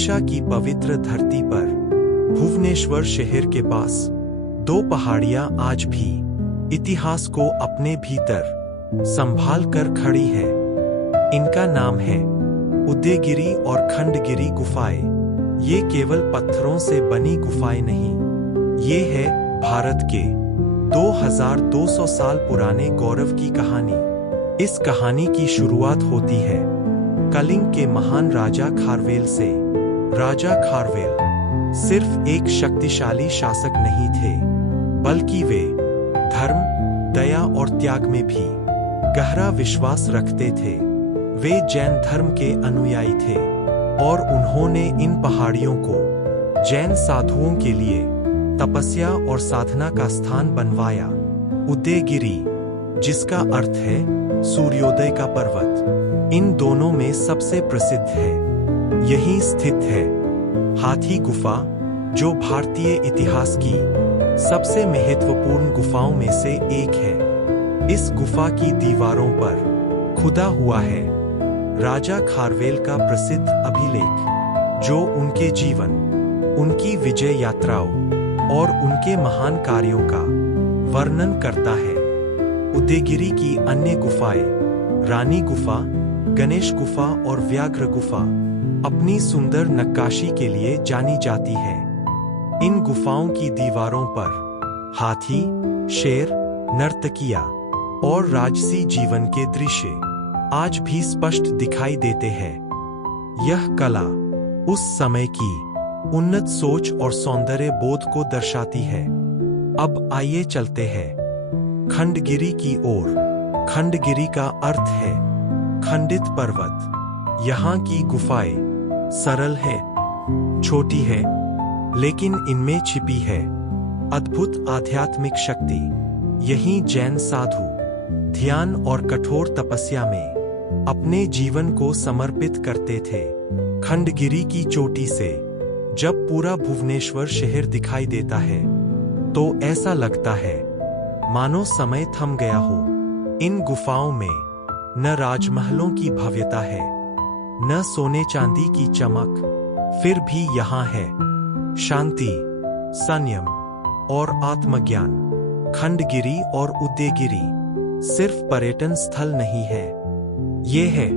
ओडिशा की पवित्र धरती पर भुवनेश्वर शहर के पास दो पहाड़ियां आज भी इतिहास को अपने भीतर संभाल कर खड़ी है। इनका नाम है उदयगिरि और खंडगिरी गुफाएं। ये केवल पत्थरों से बनी गुफाएं नहीं, ये है भारत के 2200 साल पुराने गौरव की कहानी। इस कहानी की शुरुआत होती है कलिंग के महान राजा खारवेल से। राजा खारवेल सिर्फ एक शक्तिशाली शासक नहीं थे, बल्कि वे धर्म, दया और त्याग में भी गहरा विश्वास रखते थे। वे जैन धर्म के अनुयायी थे और उन्होंने इन पहाड़ियों को जैन साधुओं के लिए तपस्या और साधना का स्थान बनवाया। उदयगिरि, जिसका अर्थ है सूर्योदय का पर्वत, इन दोनों में सबसे प्रसिद्ध है। यहीं स्थित है हाथी गुफा, जो भारतीय इतिहास की सबसे महत्वपूर्ण गुफाओं में से एक है। इस गुफा की दीवारों पर खुदा हुआ है राजा खारवेल का प्रसिद्ध अभिलेख, जो उनके जीवन, उनकी विजय यात्राओं और उनके महान कार्यों का वर्णन करता है। उदयगिरि की अन्य गुफाएं रानी गुफा, गणेश गुफा और व्याघ्र गुफा अपनी सुंदर नक्काशी के लिए जानी जाती है। इन गुफाओं की दीवारों पर हाथी, शेर, नर्तकियां और राजसी जीवन के दृश्य आज भी स्पष्ट दिखाई देते हैं। यह कला उस समय की उन्नत सोच और सौंदर्य बोध को दर्शाती है। अब आइए चलते हैं खंडगिरी की ओर। खंडगिरी का अर्थ है खंडित पर्वत। यहाँ की गुफाएं सरल है, छोटी है, लेकिन इनमें छिपी है अद्भुत आध्यात्मिक शक्ति। यहीं जैन साधु ध्यान और कठोर तपस्या में अपने जीवन को समर्पित करते थे। खंडगिरी की चोटी से जब पूरा भुवनेश्वर शहर दिखाई देता है, तो ऐसा लगता है मानो समय थम गया हो। इन गुफाओं में न राजमहलों की भव्यता है, न सोने चांदी की चमक, फिर भी यहाँ है शांति, संयम और आत्मज्ञान। खंडगिरी और उदयगिरि सिर्फ पर्यटन स्थल नहीं है, ये है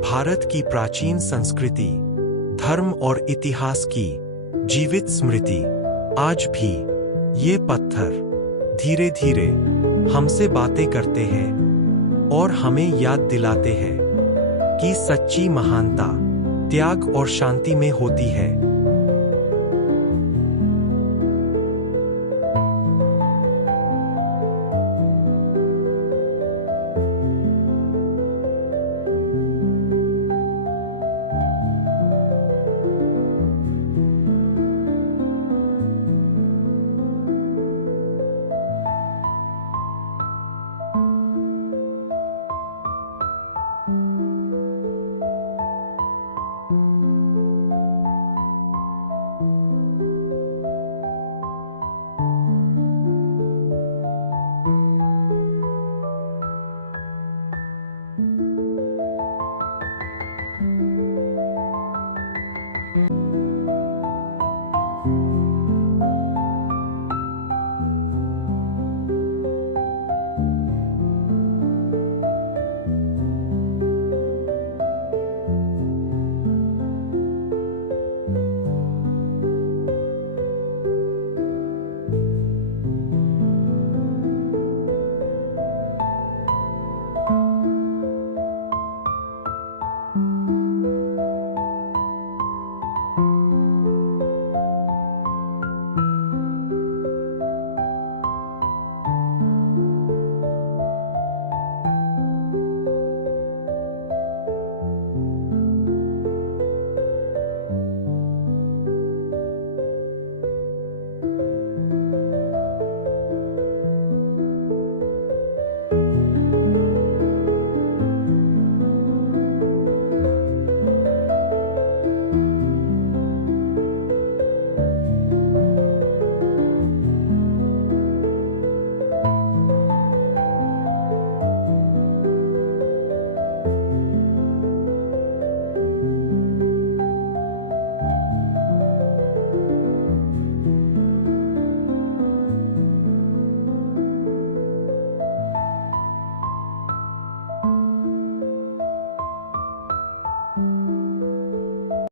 भारत की प्राचीन संस्कृति, धर्म और इतिहास की जीवित स्मृति। आज भी ये पत्थर धीरे धीरे हमसे बातें करते हैं और हमें याद दिलाते हैं कि सच्ची महानता त्याग और शांति में होती है।